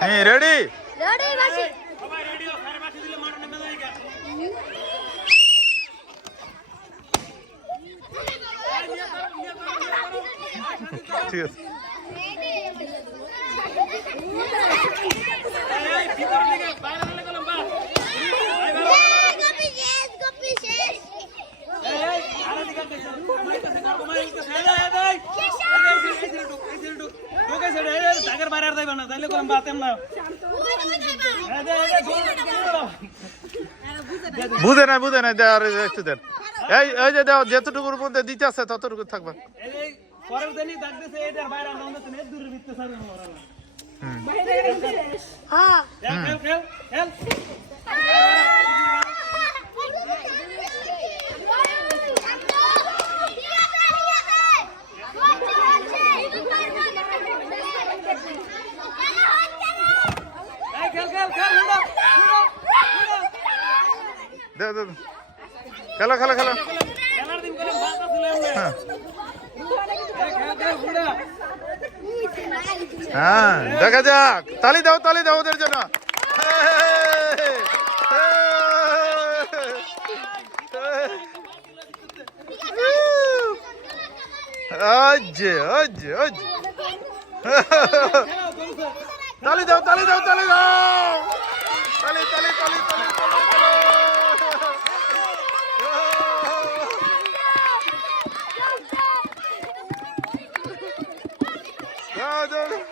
হ্যাঁ রেডি ঠিক আছে বুঝে না আর একটু দেন এই যে দাও যেতটুকুর মধ্যে দিতে আছে ততটুকু থাকবে খেলা হ্যাঁ দেখা যাক তালি দাও ওদের জন্য তালি দাও তালি No.